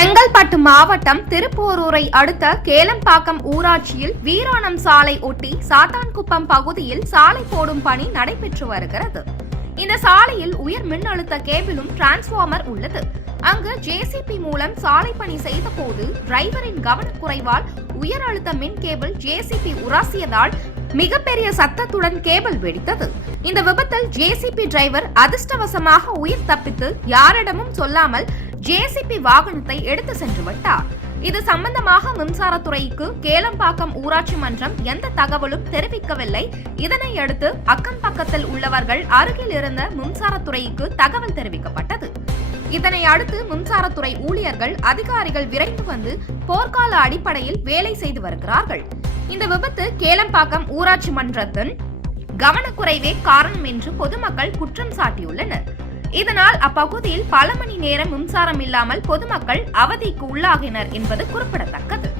செங்கல்பட்டு மாவட்டம் திருப்போரூரை அடுத்த கேளம்பாக்கம் ஊராட்சியில் வீராணம் சாலை ஒட்டி சாத்தான்குப்பம் பகுதியில் சாலை போடும் பணி நடைபெற்று வருகிறது. இந்த சாலையில் உயர் மின்னழுத்த கேபிளும் டிரான்ஸ்பார்மர் உள்ளது. அங்கு ஜேசிபி மூலம் சாலை பணி செய்தபோது டிரைவரின் கவனக்குறைவால் உயர் அழுத்த மின் கேபிள் ஜேசிபி உராசியதால் மிகப்பெரிய சத்தத்துடன் கேபிள் வெடித்தது. இந்த விபத்தில் ஜேசிபி டிரைவர் அதிர்ஷ்டவசமாக உயிர் தப்பித்து யாரிடமும் சொல்லாமல் ஜேசிபி வாகனத்தை எடுத்து சென்று விட்டார். இது சம்பந்தமாக மின்சாரத்துறைக்கு கேளம்பாக்கம் ஊராட்சி மன்றம் எந்த தகவலும் தெரிவிக்கவில்லை. இதனை அடுத்து அக்கம் பக்கத்தில் உள்ளவர்கள் அருகில் இருந்த மின்சாரத்துறைக்கு தகவல் தெரிவிக்கப்பட்டது. இதனை அடுத்து மின்சாரத்துறை ஊழியர்கள் அதிகாரிகள் விரைந்து வந்து போர்க்கால அடிப்படையில் வேலை செய்து வருகிறார்கள். இந்த விபத்து கேளம்பாக்கம் ஊராட்சி மன்றத்தின் கவனக்குறைவே காரணம் என்று பொதுமக்கள் குற்றம் சாட்டியுள்ளனர். இதனால் அப்பகுதியில் பல மணி நேரம் மின்சாரம் இல்லாமல் பொதுமக்கள் அவதிக்கு உள்ளாகினர் என்பது குறிப்பிடத்தக்கது.